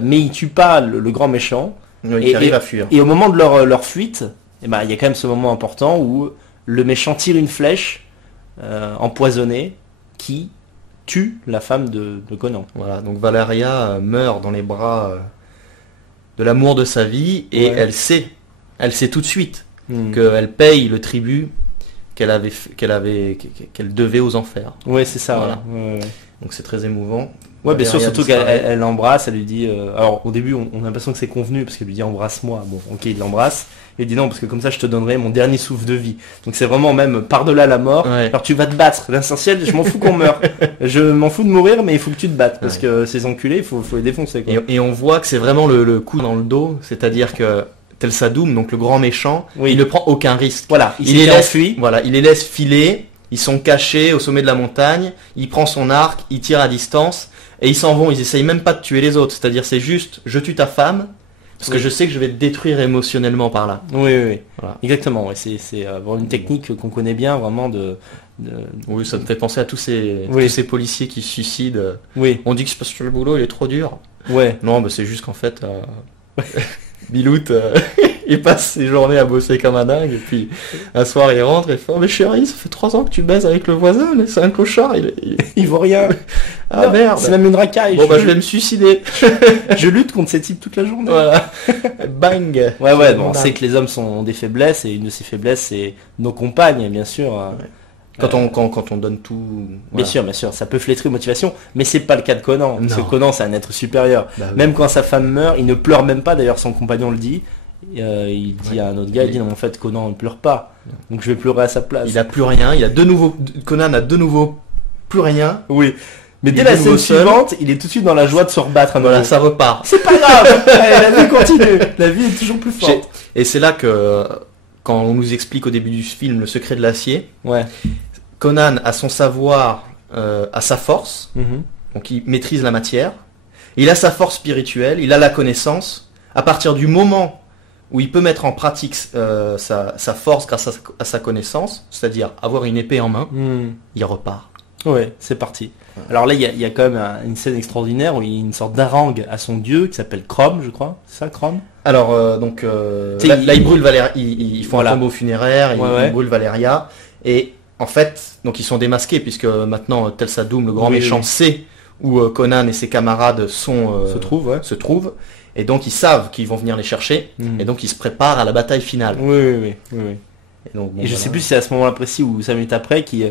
mais ils tuent pas le grand méchant. Oui, Et- qui arrive à fuir. Et au moment de leur fuite, et ben il y a quand même ce moment important où le méchant tire une flèche empoisonnée qui tue la femme de Conan. Voilà, donc Valeria meurt dans les bras de l'amour de sa vie et Ouais. elle sait tout de suite qu'elle paye le tribut qu'elle devait aux enfers. Ouais, c'est ça. Voilà. Ouais. Donc c'est très émouvant. Ouais, bien sûr, Valeria surtout qu'elle disparaît. elle l'embrasse, elle lui dit... alors, au début, on a l'impression que c'est convenu, parce qu'elle lui dit « embrasse-moi ». Bon, ok, il l'embrasse. Et il dit « non, parce que comme ça, je te donnerai mon dernier souffle de vie ». Donc c'est vraiment même par-delà la mort. Ouais. Alors tu vas te battre. L'essentiel, je m'en fous qu'on meure. Je m'en fous de mourir, mais il faut que tu te battes. Parce Ouais. que ces enculés, il faut les défoncer. Quoi. Et on voit que c'est vraiment le coup dans le dos, c'est-à-dire que Tel Sadoum, donc le grand méchant, Oui. il ne prend aucun risque. Voilà, il les s'est laisse, enfui. voilà, il les laisse filer, ils sont cachés au sommet de la montagne, il prend son arc, il tire à distance, et ils s'en vont, ils essayent même pas de tuer les autres, c'est-à-dire c'est juste, je tue ta femme, parce que Oui. je sais que je vais te détruire émotionnellement par là. Oui. Voilà. Exactement. Ouais. C'est vraiment une technique qu'on connaît bien, vraiment de... Oui, ça me fait penser à tous ces policiers qui se suicident. Oui, On dit que c'est parce que le boulot il est trop dur. ouais. Non, bah c'est juste qu'en fait, Bilout, il passe ses journées à bosser comme un dingue, et puis un soir il rentre et fait « Oh mais chérie, ça fait 3 ans que tu baises avec le voisin, mais c'est un clochard, Il vaut rien. Ah Non, merde. C'est même une racaille. Bon bah je vais me suicider. » Je lutte contre ces types toute la journée. Voilà. Bang. Ouais, bon, on sait que les hommes ont des faiblesses, et une de ces faiblesses, c'est nos compagnes, bien sûr. Quand on donne tout... Bien sûr, ça peut flétrir une motivation, mais c'est pas le cas de Conan. Parce que Non. Conan, c'est un être supérieur. Bah oui. Même quand sa femme meurt, il ne pleure même pas, d'ailleurs son compagnon le dit. Il dit à un autre gars, il dit non, en fait, Conan ne pleure pas. Donc je vais pleurer à sa place. Il a plus rien, Conan a de nouveau plus rien. Oui. Mais Il dès est la de nouveau scène seul. suivante, il est tout de suite dans la joie de se rebattre à nouveau. Voilà, ça repart. C'est pas grave. Allez, la vie continue. La vie est toujours plus forte. Et c'est là que, quand on nous explique au début du film le secret de l'acier, Ouais. Conan a son savoir, a sa force, Mhm. donc il maîtrise la matière, il a sa force spirituelle, il a la connaissance. À partir du moment où il peut mettre en pratique sa force grâce à sa connaissance, c'est-à-dire avoir une épée en main, il repart. Ouais, c'est parti. Alors là, il y a quand même une scène extraordinaire où il y a une sorte d'harangue à son dieu qui s'appelle Chrome, je crois. C'est ça, Chrome? Alors, Tu sais, là, ils brûlent Valéria, ils font Voilà. un tombeau funéraire, Ouais. ils brûlent Valéria, et en fait, donc ils sont démasqués, puisque maintenant, Tel Sadoum, le grand Oui, méchant, oui. sait où Conan et ses camarades Se trouve, ouais. se trouvent, et donc ils savent qu'ils vont venir les chercher, Mhm. et donc ils se préparent à la bataille finale. Oui. Et, donc, bon, Et je voilà. sais plus si c'est à ce moment-là précis ou 5 minutes après qui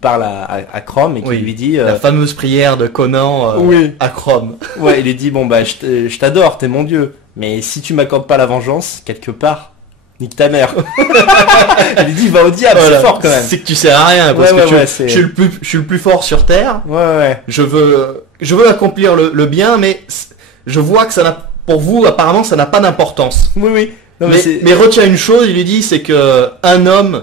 parle à Chrome et qui Oui. lui dit La fameuse prière de Conan Oui. à Chrome. ouais, il lui dit bon bah je t'adore, t'es mon dieu, mais si tu m'accordes pas la vengeance quelque part, nique ta mère. Il lui dit va au diable, Voilà. c'est fort quand même. C'est que tu sais à rien, parce Ouais, que ouais, c'est- je suis le plus fort sur Terre, Ouais. je veux accomplir le bien, mais je vois que ça n'a, pour vous, apparemment, ça n'a pas d'importance. Oui. Non, Mais retiens une chose, il lui dit, c'est que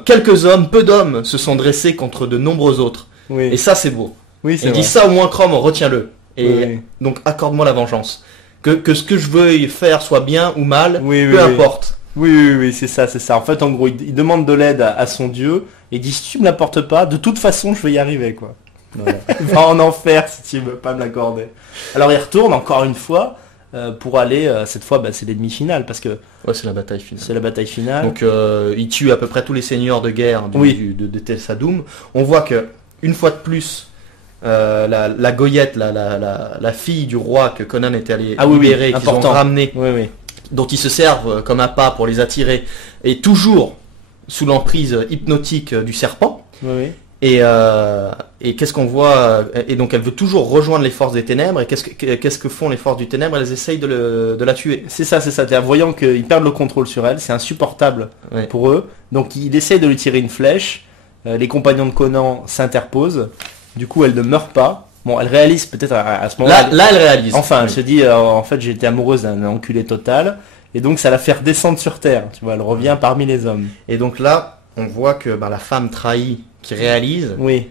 quelques hommes, peu d'hommes, se sont dressés contre de nombreux autres. oui. Et ça, c'est beau. Oui, Et c'est il vrai. dit ça au moins, Chrome, retiens-le. Et Oui. donc, accorde-moi la vengeance. Que ce que je veux faire soit bien ou mal, Oui, peu oui. importe. Oui, c'est ça. En fait, en gros, il demande de l'aide à son dieu et il dit si tu me l'apportes pas, de toute façon, je vais y arriver, quoi. Voilà. Va en enfer si tu veux pas me l'accorder. Alors il retourne encore une fois pour aller, cette fois, c'est l'ennemi final parce que Ouais, c'est la bataille finale. c'est la bataille finale. Donc il tue à peu près tous les seigneurs de guerre Oui. de Tel Sadoum. On voit que une fois de plus, la Goyette, la fille du roi que Conan était allé Ah oui, libérer, qu'ils ont important. ramené, Oui. dont ils se servent comme appât pour les attirer, est toujours sous l'emprise hypnotique du serpent. Oui. Et qu'est-ce qu'on voit? Et donc elle veut toujours rejoindre les forces des ténèbres. Et qu'est-ce que font les forces du ténèbre? Elles essayent de la tuer. C'est ça. Voyant qu'ils perdent le contrôle sur elle, c'est insupportable Ouais. pour eux. Donc il essaye de lui tirer une flèche. Les compagnons de Conan s'interposent. Du coup, elle ne meurt pas. Bon, elle réalise peut-être à ce moment-là. Là, elle réalise. Enfin, elle se dit, en fait, j'ai été amoureuse d'un enculé total. Et donc, ça la fait redescendre sur Terre. Tu vois, elle revient parmi les hommes. Et donc là, on voit que la femme trahie qui réalise, Oui,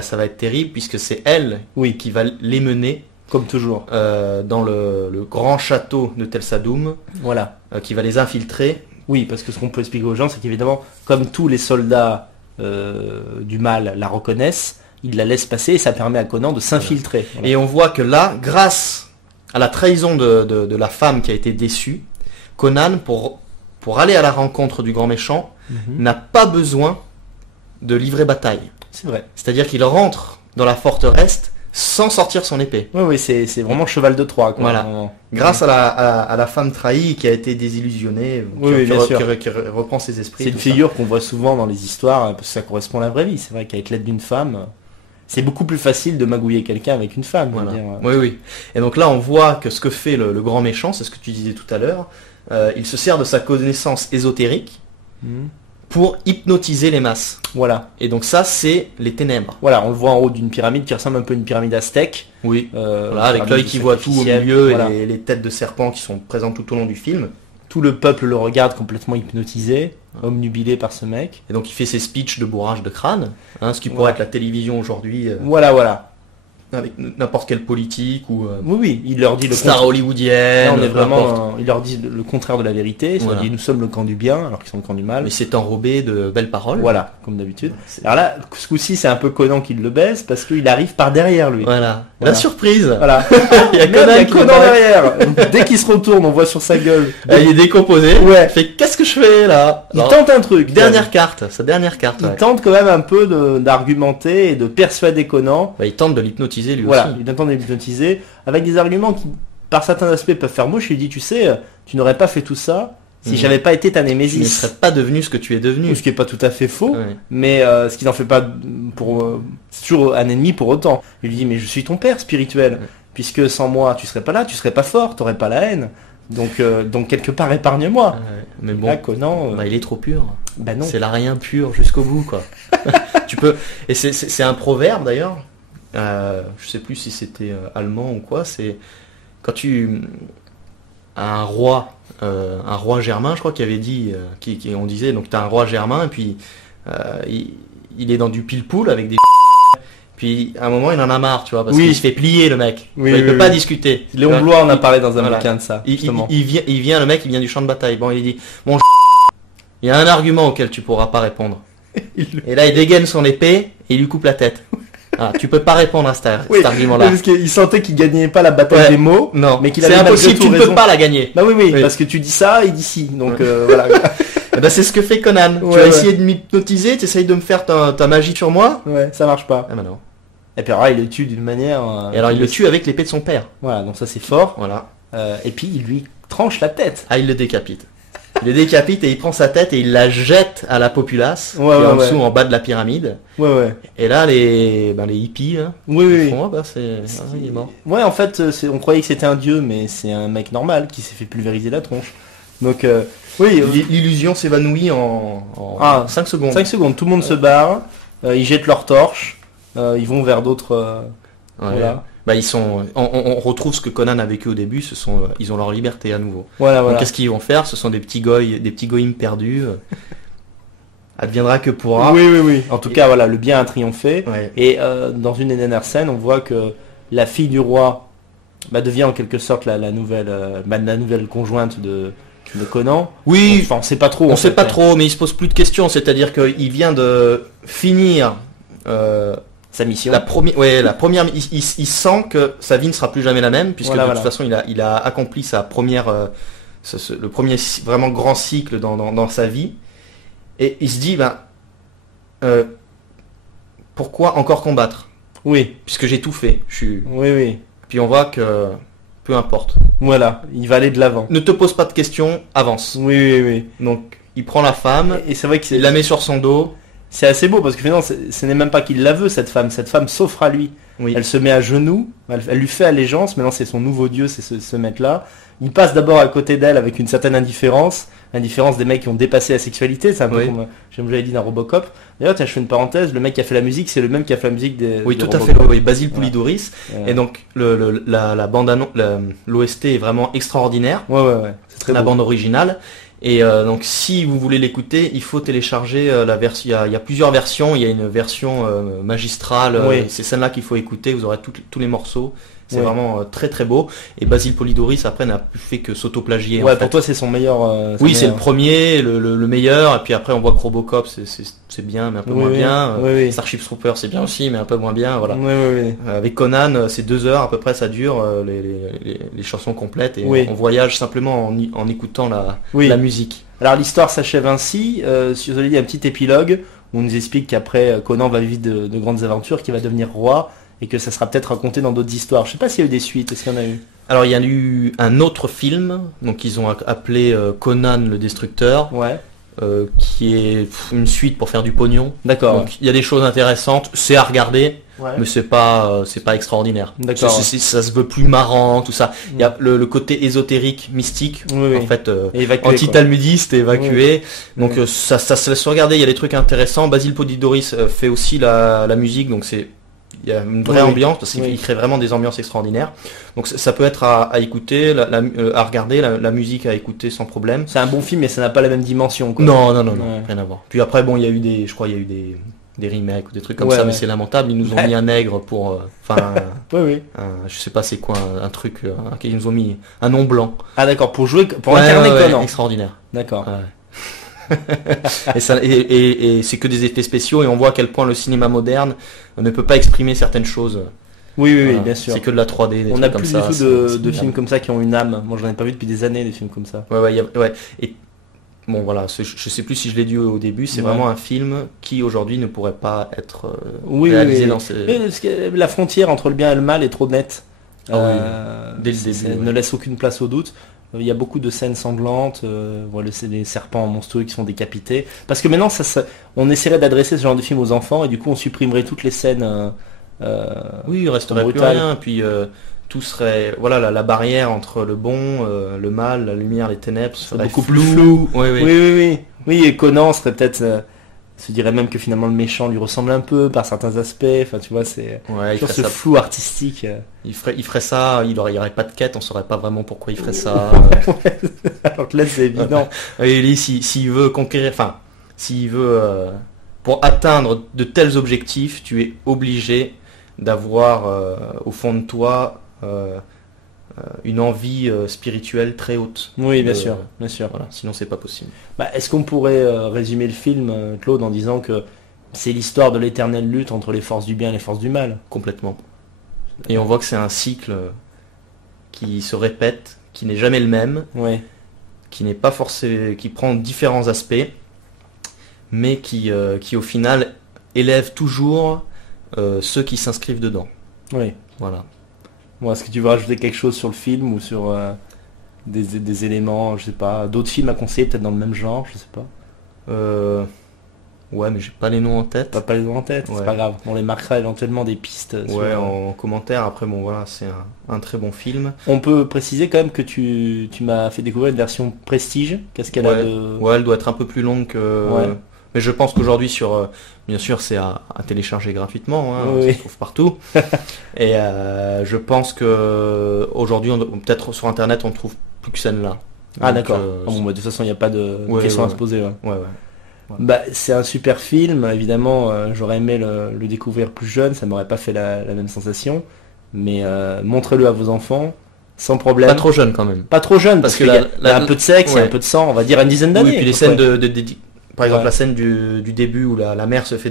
ça va être terrible puisque c'est elle oui, qui va les mener comme toujours. dans le grand château de Tel Sadoum, Voilà. qui va les infiltrer. Oui, parce que ce qu'on peut expliquer aux gens, c'est qu'évidemment, comme tous les soldats du mal la reconnaissent, ils la laissent passer et ça permet à Conan de s'infiltrer. Voilà. Et on voit que là, grâce à la trahison de la femme qui a été déçue, Conan, pour pour aller à la rencontre du grand méchant, n'a pas besoin de livrer bataille. C'est vrai. C'est-à-dire qu'il rentre dans la forteresse sans sortir son épée. Oui, c'est vraiment cheval de Troie, quoi. Voilà. Grâce à la femme trahie qui a été désillusionnée, qui reprend ses esprits. C'est une figure qu'on voit souvent dans les histoires, parce que ça correspond à la vraie vie. C'est vrai qu'avec l'aide d'une femme, c'est beaucoup plus facile de magouiller quelqu'un avec une femme. Voilà. Oui. Et donc là, on voit que ce que fait le grand méchant, c'est ce que tu disais tout à l'heure, il se sert de sa connaissance ésotérique pour hypnotiser les masses. Voilà. Et donc ça, c'est les ténèbres. Voilà, on le voit en haut d'une pyramide qui ressemble un peu à une pyramide aztèque. Oui. Voilà, avec l'œil qui voit tout au milieu et les têtes de serpents qui sont présentes tout au long du film. Tout le peuple le regarde complètement hypnotisé, obnubilé par ce mec. Et donc il fait ses speeches de bourrage de crâne, ce qui pourrait être la télévision aujourd'hui. Voilà. Avec n'importe quelle politique ou oui, il leur dit le star hollywoodienne. Là, on est vraiment, il leur dit le contraire de la vérité. Voilà. Il dit nous sommes le camp du bien alors qu'ils sont le camp du mal. Mais c'est enrobé de belles paroles. Voilà, comme d'habitude. Alors là, ce coup-ci, c'est un peu Conan qui le baise parce qu'il arrive par derrière lui. Voilà. La surprise. Voilà. Il y a Conan derrière. Dès qu'il se retourne, on voit sur sa gueule. Il est décomposé. Ouais. Il fait qu'est-ce que je fais là? Il tente un truc. Sa dernière carte. Il tente quand même un peu d'argumenter et de persuader Conan. Il tente de l'hypnotiser lui aussi. Il tente de l'hypnotiser avec des arguments qui, par certains aspects, peuvent faire mouche. Il dit, tu sais, tu n'aurais pas fait tout ça si j'avais pas été ta némésis. Tu ne serais pas devenu ce que tu es devenu. Ce qui est pas tout à fait faux, mais ce qui n'en fait pas c'est toujours un ennemi pour autant. Il lui dit, mais je suis ton père spirituel, puisque sans moi, tu serais pas là, tu serais pas fort, t'aurais pas la haine. Donc quelque part, épargne-moi. Mais bon, là, Conan, il est trop pur. Non. C'est l'arien pur jusqu'au bout, quoi. Tu peux. Et c'est un proverbe d'ailleurs. Je sais plus si c'était allemand ou quoi. C'est quand un roi germain, je crois, qui avait dit, on disait, donc t'as un roi germain et puis il est dans du pile-poule avec des puis à un moment il en a marre, tu vois, parce qu'il se fait plier le mec. Il peut pas discuter. Léon Blois en a parlé dans un bouquin de ça. Il vient, le mec, il vient du champ de bataille. Bon, il dit, bon, il y a un argument auquel tu pourras pas répondre. Et là, il dégaine son épée et il lui coupe la tête. Tu peux pas répondre à cet argument-là. Parce qu'il sentait qu'il gagnait pas la bataille des mots. Non, mais qu'il c'est impossible, tu ne peux pas la gagner. Bah oui, parce que tu dis ça, il dit si. Donc voilà. Et ben c'est ce que fait Conan. Tu vas essayer de m'hypnotiser, tu essayes de me faire ta magie sur moi. Ouais, ça marche pas. Ah bah non. Et puis alors il le tue d'une manière. Et alors il le tue avec l'épée de son père. Voilà, donc ça c'est fort. Voilà. Et puis il lui tranche la tête. Il le décapite. Il le décapite et il prend sa tête et il la jette à la populace qui est en dessous, en bas de la pyramide. Et là, les hippies, ils font, il est mort. Ouais, en fait, on croyait que c'était un dieu, mais c'est un mec normal qui s'est fait pulvériser la tronche. Donc, l'illusion s'évanouit en 5 secondes. 5 secondes, tout le monde se barre, ils jettent leurs torches, ils vont vers d'autres... Voilà. On retrouve ce que Conan a vécu au début, ils ont leur liberté à nouveau. Voilà. Qu'est-ce qu'ils vont faire? Ce sont des petits goïms perdus. Adviendra que pourra. Oui. En tout cas, voilà, le bien a triomphé. Et dans une des dernières scènes, on voit que la fille du roi devient en quelque sorte la nouvelle conjointe de Conan. Oui. Enfin, on sait pas trop. On sait pas trop, mais il se pose plus de questions. C'est-à-dire qu'il vient de finir. Sa mission. La première, il sent que sa vie ne sera plus jamais la même, puisque de toute façon il a accompli sa première, le premier vraiment grand cycle dans sa vie, et il se dit pourquoi encore combattre? Oui, puisque j'ai tout fait. Oui. Puis on voit que peu importe. Voilà, il va aller de l'avant. Ne te pose pas de questions, avance. Oui. Donc il prend la femme et c'est vrai que il la met sur son dos. C'est assez beau parce que finalement ce n'est même pas qu'il la veut cette femme s'offre à lui. Elle se met à genoux, elle lui fait allégeance, maintenant c'est son nouveau dieu, c'est ce mec-là. Il passe d'abord à côté d'elle avec une certaine indifférence des mecs qui ont dépassé la sexualité, c'est un peu comme j'avais dit dans Robocop. D'ailleurs, je fais une parenthèse, le mec qui a fait la musique, c'est le même qui a fait la musique des tout à fait, Basil Poulidouris. Et donc la bande l'OST est vraiment extraordinaire. C'est très la beau. Bande originale. Et donc si vous voulez l'écouter, il faut télécharger la version. Il y a plusieurs versions. Il y a une version magistrale. C'est celle-là qu'il faut écouter. Vous aurez tous les morceaux. C'est Ouais. vraiment très très beau. Et Basil Polidoris après n'a plus fait que s'auto-plagier. en Ouais, fait. pour toi c'est son meilleur. Oui, c'est le meilleur. premier, le meilleur. Et puis après on voit que Robocop, c'est bien, mais un peu Oui, moins oui. bien. Oui, oui. Starship Troopers, c'est bien aussi, mais un peu moins bien. Voilà. Oui, oui, oui. Avec Conan, c'est 2 heures à peu près, ça dure les chansons complètes et Oui. on voyage simplement en écoutant Oui. la musique. Alors l'histoire s'achève ainsi. Sur il y a un petit épilogue où on nous explique qu'après Conan va vivre de grandes aventures, qu'il va devenir roi et que ça sera peut-être raconté dans d'autres histoires. Je sais pas s'il y a eu des suites. Est-ce qu'il y en a eu? Alors il y a eu un autre film, donc ils ont appelé Conan le Destructeur, Ouais. qui est une suite pour faire du pognon. D'accord. Donc il y a des choses intéressantes, c'est à regarder, Ouais. mais c'est pas extraordinaire. D'accord. Ça se veut plus marrant, tout ça. Il y a le côté ésotérique, mystique, Oui, oui. en fait. Et évacué, quoi. Anti-talmudiste, évacué. Donc Oui. ça se laisse regarder, il y a des trucs intéressants. Basil Polidoris fait aussi la musique, donc il y a une vraie Oui. ambiance, parce qu'il Oui. il crée vraiment des ambiances extraordinaires. Donc ça peut être à écouter, à regarder, la musique à écouter sans problème. C'est un bon film, mais ça n'a pas la même dimension, quoi. Non, Ouais. rien à voir. Puis après, bon, il y a eu je crois, il y a eu des remakes ou des trucs comme Ouais, ça, ouais. mais c'est lamentable. Ils nous ont Ouais. mis un nègre pour, enfin, Oui, oui. je sais pas c'est quoi, un truc, ils nous ont mis un nom blanc. Ah d'accord, pour jouer, pour Ouais, incarner ouais, Conan. extraordinaire. D'accord. Ouais. et c'est que des effets spéciaux et on voit à quel point le cinéma moderne ne peut pas exprimer certaines choses. Oui, oui, oui, Voilà. bien sûr. C'est que de la 3D. Des On trucs n'a comme plus ça, du tout c'est de minable. films comme ça qui ont une âme. Moi, j'en ai pas vu depuis des années, des films comme ça. Ouais, ouais. Et bon, voilà, je sais plus si je l'ai dit au début, c'est Ouais. vraiment un film qui aujourd'hui ne pourrait pas être Oui, réalisé oui. dans ces. Mais parce que la frontière entre le bien et le mal est trop nette. Ah oui, dès le début, Ça ouais. ne laisse aucune place au doute. Il y a beaucoup de scènes sanglantes, voilà, c'est des serpents monstrueux qui sont décapités. Parce que maintenant, on essaierait d'adresser ce genre de film aux enfants et du coup, on supprimerait toutes les scènes. Oui, il resterait plus brutal. rien. Puis tout serait, voilà, la barrière entre le bon, le mal, la lumière, les ténèbres serait beaucoup plus flou. Oui, oui. Oui, oui, oui. Oui, et Conan serait peut-être. Se dirait même que finalement le méchant lui ressemble un peu par certains aspects. Enfin, tu vois, c'est Ouais, il sur ferait ce ça. flou artistique. Il ferait ça. Il y aurait pas de quête. On saurait pas vraiment pourquoi il ferait ça. Alors que là, c'est évident. Et lui, s'il veut conquérir, enfin, s'il veut, pour atteindre de tels objectifs, tu es obligé d'avoir au fond de toi une envie spirituelle très haute. Oui, bien De- sûr, bien sûr. Voilà, sinon c'est pas possible. Bah, est-ce qu'on pourrait résumer le film, Claude, en disant que c'est l'histoire de l'éternelle lutte entre les forces du bien et les forces du mal? Complètement. Et on voit que c'est un cycle qui se répète, qui n'est jamais le même, Oui, qui n'est pas forcément, qui prend différents aspects, mais qui au final élève toujours ceux qui s'inscrivent dedans. oui. Voilà. Bon, est-ce que tu veux rajouter quelque chose sur le film ou sur des éléments, je sais pas, d'autres films à conseiller, peut-être dans le même genre, je sais pas. Ouais, mais j'ai pas les noms en tête. T'as pas les noms en tête, c'est Ouais. pas grave. On les marquera éventuellement des pistes. sur, Ouais, en commentaire. Après, bon, voilà, c'est un très bon film. On peut préciser quand même que tu m'as fait découvrir une version Prestige. Qu'est-ce qu'elle a Ouais. de... Ouais, elle doit être un peu plus longue que. Ouais. Mais je pense qu'aujourd'hui, bien sûr, c'est à télécharger gratuitement. Hein, Oui, on oui. se trouve partout. Et je pense que aujourd'hui, peut-être sur Internet, on trouve plus que celle-là. Ah Donc, d'accord. Ah bon, bah, de toute façon, il n'y a pas de Ouais, questions à ouais, se poser. Ouais. Ouais, ouais. Bah, c'est un super film, évidemment, j'aurais aimé le découvrir plus jeune, ça m'aurait pas fait la même sensation, mais montrez-le à vos enfants, sans problème. Pas trop jeune quand même. Pas trop jeune, parce Parce que qu'il y a, la- il y a la- un peu de sexe, il y a ouais. un peu de sang, on va dire une dizaine Oui, d'années. puis à les peu scènes près. par exemple, Ouais. la scène du début où la mère se fait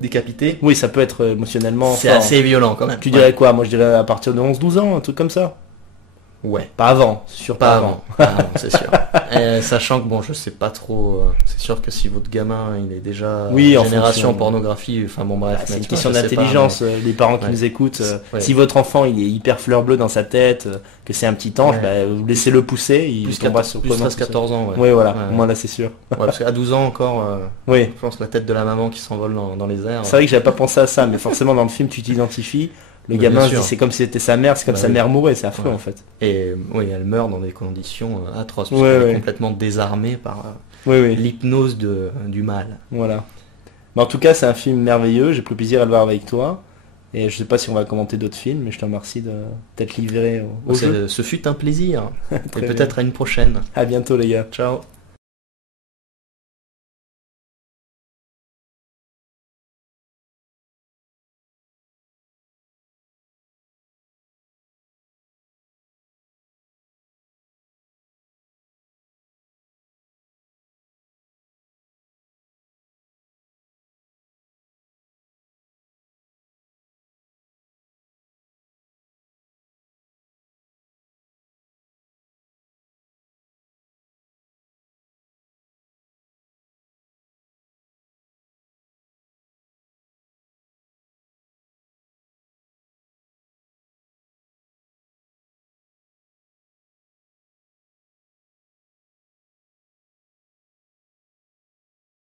décapiter, Oui, ça peut être émotionnellement c'est fort. assez violent quand même. Tu dirais quoi? Moi je dirais à partir de 11-12 ans, un truc comme ça. Ouais. Pas avant, c'est sûr Pas avant. Pas avant, c'est sûr. Sachant que bon, je sais pas trop. C'est sûr que si votre gamin il est déjà Oui, en génération fonction. pornographie, enfin bon bref. Ah, c'est une maintenant, question je sais pas, d'intelligence, les parents qui Ouais. nous écoutent. Ouais. Si votre enfant il est hyper fleur bleue dans sa tête, que c'est un petit ange, Ouais. bah, vous laissez-le pousser, il plus tombera sur plus Conan 13-14 ans, ouais. Oui, voilà, Ouais. moi là c'est sûr. Ouais, parce qu'à 12 ans encore, Oui, je pense la tête de la maman qui s'envole dans les airs. c'est vrai que j'avais pas pensé à ça, mais forcément dans le film tu t'identifies. Le Mais gamin bien se dit sûr. c'est comme si c'était sa mère, c'est comme Bah sa oui. mère mourait, c'est affreux Ouais. en fait. Et oui, elle meurt dans des conditions atroces, parce Ouais, qu'elle ouais. est complètement désarmée par Oui, oui, l'hypnose du mal. voilà. Mais en tout cas c'est un film merveilleux, j'ai pris plaisir à le voir avec toi. Et je sais pas si on va commenter d'autres films, mais je te remercie de t'être livré au jeu. Ce fut un plaisir. Et Très bien. peut-être à une prochaine. À bientôt les gars. Ciao.